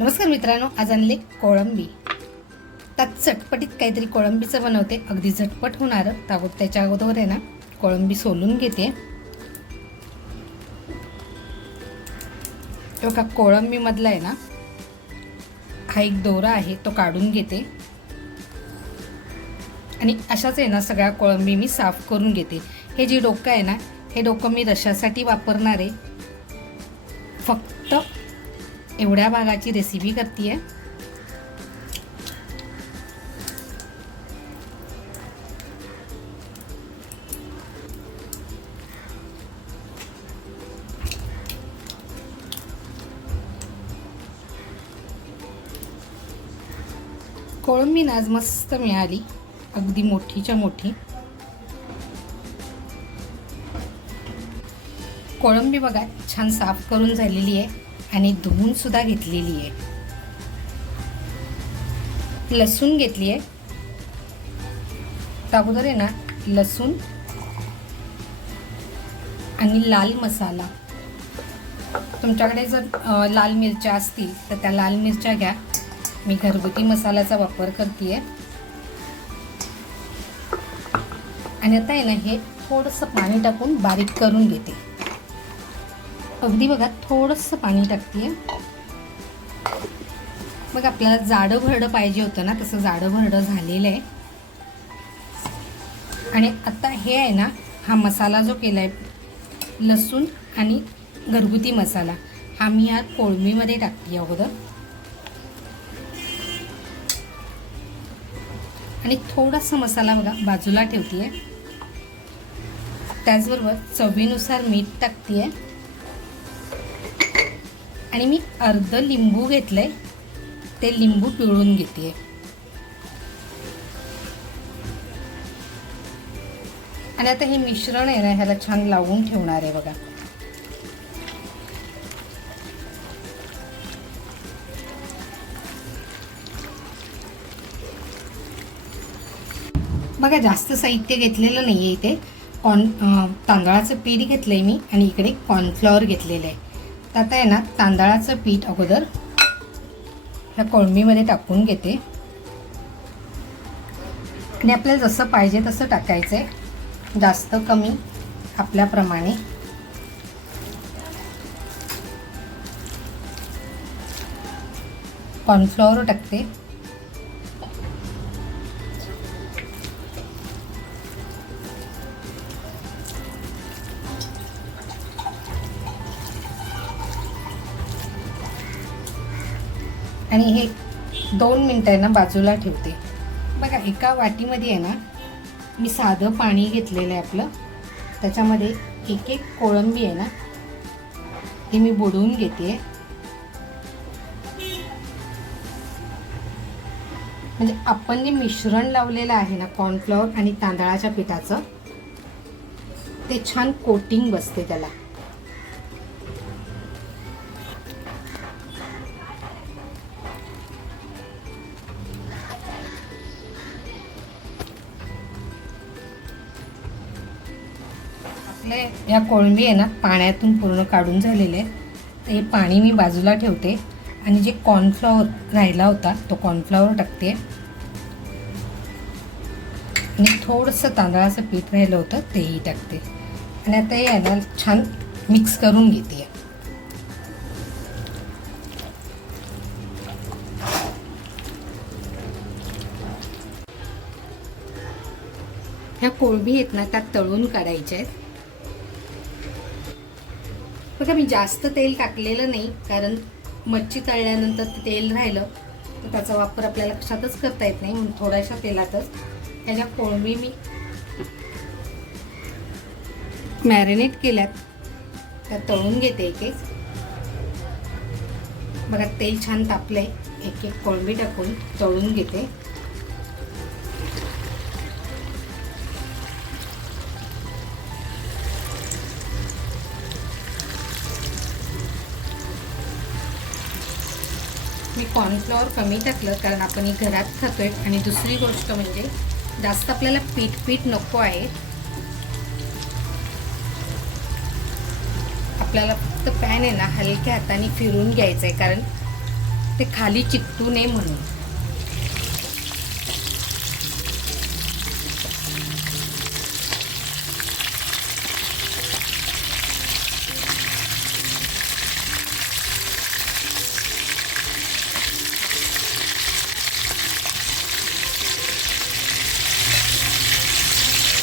नमस्कार मित्रांनो आज आणले कोळंबी. त्यात चटपटीत काहीतरी कोळंबीचं बनवते. अगदी झटपट होणारं. त्यावर त्याच्या अगोदर आहे ना कोळंबी सोलून घेते. तो का कोळंबीमधला आहे ना हा एक दोरा आहे तो काढून घेते. आणि अशाच आहे ना सगळ्या कोळंबी मी साफ करून घेते. हे जे डोकं आहे ना हे डोकं मी रशासाठी वापरणार आहे. फक्त एवढ्या भागाची रेसिपी करते कोळंबी नाज आज मस्त मिळाली. अगदी मोठीच्या मोठी. कोळंबी बघा छान साफ करून झालेली आहे. आणि धुवून सुद्धा घेतलेली आहे. लसूण घेतली आहे. अगोदर आहे ना लसूण आणि लाल मसाला. तुमच्याकडे जर लाल मिरच्या असतील तर त्या लाल मिरच्या घ्या. मी घरगुती मसाल्याचा वापर करते आणि आता आहे ना हे थोडंसं पाणी टाकून बारीक करून घेते. अगदी बघा थोडंसं पाणी टाकते. मग आपल्याला जाडं भरडं पाहिजे होतं ना तसं जाडं भरडं झालेलं आहे. आणि आता हे आहे ना हा मसाला जो केला आहे लसूण आणि घरगुती मसाला हा मी या कोळमीमध्ये टाकते अगोदर. आणि थोडासा मसाला बघा बाजूला ठेवते त्याचबरोबर चवीनुसार मीठ टाकते आहे आणि मी अर्ध लिंबू घेतलंय. ते लिंबू पिळून घेते आणि आता हे मिश्रण आहे ना ह्याला छान लावून ठेवणार आहे बघा. बघा जास्त साहित्य घेतलेलं नाही आहे इथे. कॉर्न तांदळाचं पीठ घेतलं आहे मी आणि इकडे कॉर्नफ्लॉवर घेतलेलं आहे. तर आता आहे ना तांदळाचं पीठ अगोदर ह्या कोळंबीमध्ये टाकून घेते. आणि आपल्याला जसं पाहिजे तसं टाकायचं आहे जास्त कमी आपल्याप्रमाणे. कॉर्नफ्लॉवर टाकते. आणि हे दोन मिनटं आहे ना बाजूला ठेवते. बघा एका वाटीमध्ये आहे ना मी साधं पाणी घेतलेलं आहे आपलं. त्याच्यामध्ये एक एक कोळंबी आहे ना ती मी बुडवून घेते. म्हणजे आपण जे मिश्रण लावलेलं आहे ना कॉर्नफ्लॉवर आणि तांदळाच्या पिठाचं ते छान कोटिंग बसते त्याला. या कोळंबी आहे ना पाण्यातून पूर्ण काढून झालेले आहे ते पाणी मी बाजूला ठेवते. आणि जे कॉर्नफ्लॉवर राहिला होता तो कॉर्नफ्लॉवर टाकते. आणि थोडंसं तांदळाचं पीठ राहिलं होतं तेही टाकते. आणि आता हे याला छान मिक्स करून घेते. ह्या कोळंबी आहेत ना त्या तळून काढायच्या आहेत. बघा मी जास्त तेल टाकलेलं नाही कारण मच्छी तळल्यानंतर ते तेल राहिलं तर त्याचा वापर आपल्याला कशातच करता येत नाही म्हणून थोड्याशा तेलातच. त्याच्या कोळंबी मी मॅरिनेट केल्यात. त्या तळून घेते एक एक. बघा तेल छान तापलंय. एक एक कोळंबी टाकून तळून घेते. कॉर्नफ्लॉवर कमी टाकलं कारण आपण ही घरात खातोय. आणि दुसरी गोष्ट म्हणजे जास्त आपल्याला पीठ पीठ नको आहे. आपल्याला फक्त पॅन आहे ना हलक्या हाताने फिरून घ्यायचं आहे कारण ते खाली चिकटू नये म्हणून.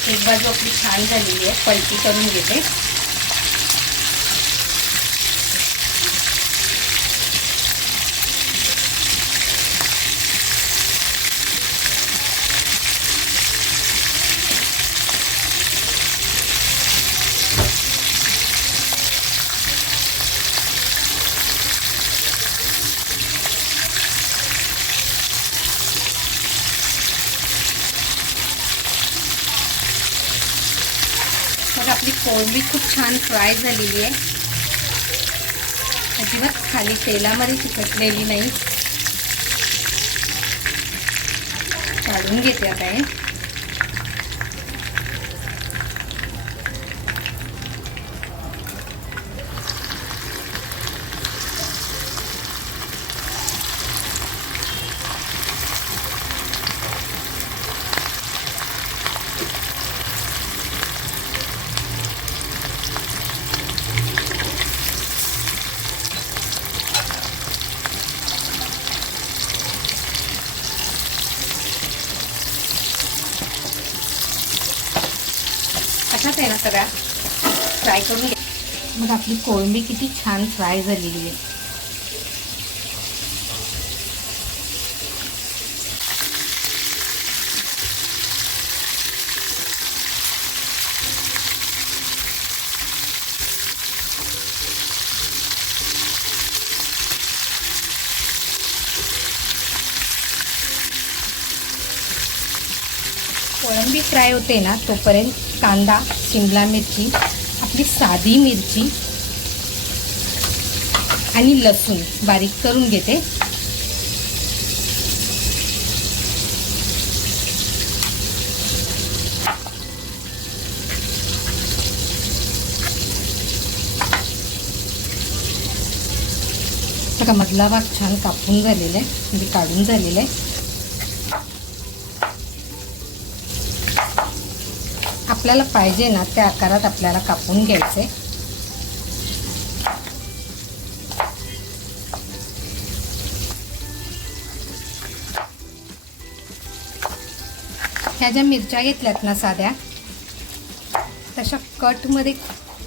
एक बाजू आपली छान झालेली आहे पलटी करून घेते मग आपली हो, कोळंबी खूप छान फ्राय झालेली आहे. अजिबात खाली तेलामध्ये चिकटलेली नाही. काढून घेते आता हे. आहे ना सगळ्या? फ्राय करून मग आपली कोळंबी किती छान फ्राय झालेली आहे कोळंबी फ्राय होते ना तोपर्यंत कांदा शिमला मिरची आपली साधी मिरची आणि लसूण बारीक करून घेते. मधला भाग छान कापून झालेला आहे म्हणजे काढून झालेला आहे. आपल्याला पाहिजे ना त्या आकारात आपल्याला कापून घ्यायचे. ह्या ज्या मिरच्या घेतल्यात ना साध्या तशा कटमध्ये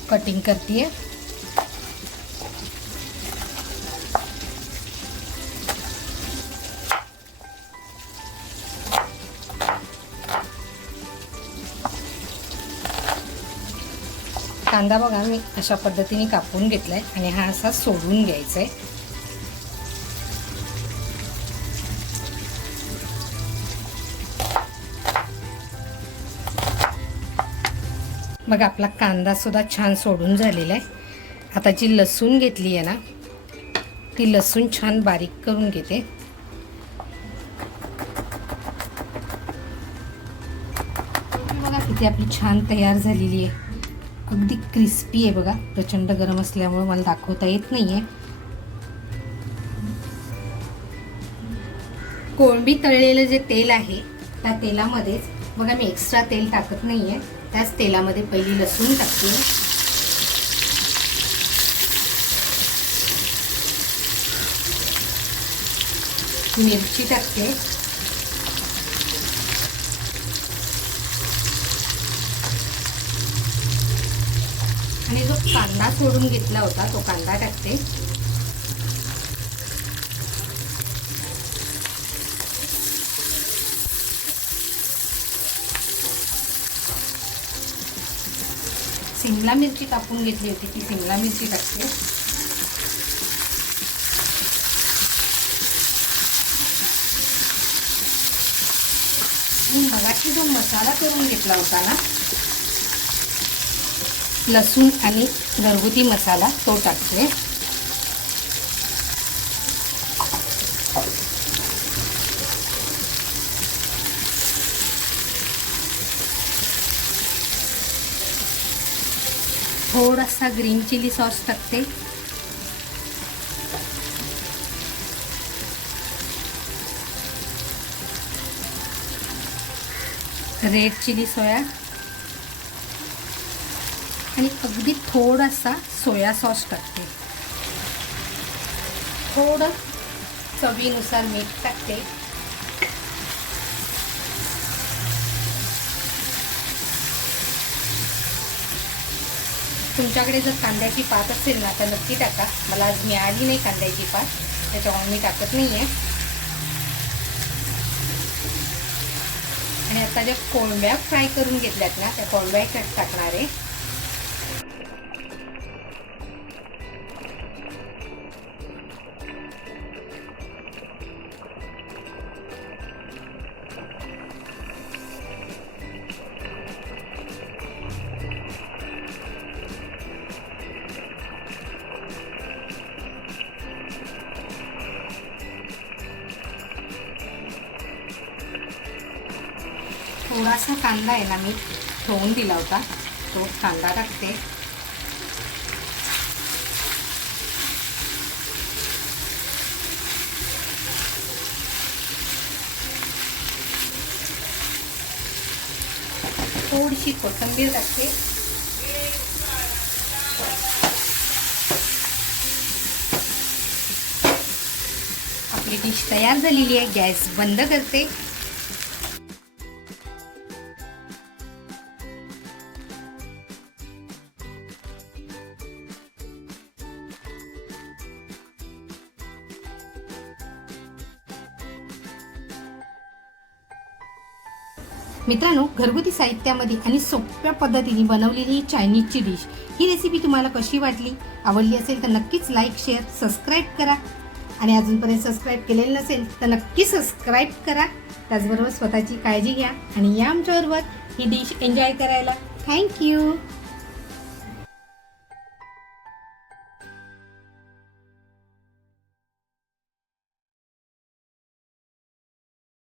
कटिंग करते कांदा बघा मी अशा पद्धतीने कापून घेतला आहे आणि हा असा सोडून घ्यायचा आहे बघा आपला कांदासुद्धा छान सोडून झालेला आहे आता जी लसूण घेतली आहे ना ती लसूण छान बारीक करून घेते. बघा किती आपली छान तयार झालेली आहे. अगदी क्रिस्पी आहे बघा. प्रचंड गरम असल्यामुळे मला दाखवता येत नाहीये. कोळंबी तळलेलं जे तेल आहे त्या तेलामध्येच बघा मी एक्स्ट्रा तेल टाकत नाहीये. त्याच तेलामध्ये पहिली लसूण टाकते. मिरची टाकते. मी जो कांदा सोडून घेतला होता तो कांदा टाकते. सिमला मिरची कापून घेतली होती ती सिमला मिरची टाकते. मी मगाशी जो मसाला करून घेतला होता ना? लसूण आणि घरगुती मसाला तो टाकते. थोडासा ग्रीन चिली सॉस टाकते. रेड चिली सोया आणि अगदी थोडासा सोया सॉस टाकते. थोडं चवीनुसार मीठ टाकते. तुमच्याकडे जर कांद्याची पात असेल ना तर नक्की टाका. मला आज मिळाली नाही कांद्याची पात. त्याच्यामुळे मी टाकत नाही आहे आणि आता ज्या कोळंब्या फ्राय करून घेतल्यात ना त्या कोळंब्या टाकणार. आहे थोडासा कांदा आहे ना मी ठेवून दिला होता. तो कांदा टाकते. थोडीशी कोथंबीर टाकते. आपली डिश तयार झालेली आहे. गॅस बंद करते. मित्रांनो घरगुती साहित्यामध्ये आणि सोप्या पद्धतीने बनवलेली ही चायनीजची डिश ही रेसिपी तुम्हाला कशी वाटली? आवडली असेल तर नक्कीच लाईक शेअर सबस्क्राईब करा. आणि अजूनपर्यंत सबस्क्राईब केलेलं नसेल तर नक्की सबस्क्राईब करा. त्याचबरोबर स्वतःची काळजी घ्या आणि या आमच्याबरोबर ही डिश एन्जॉय करायला. Thank you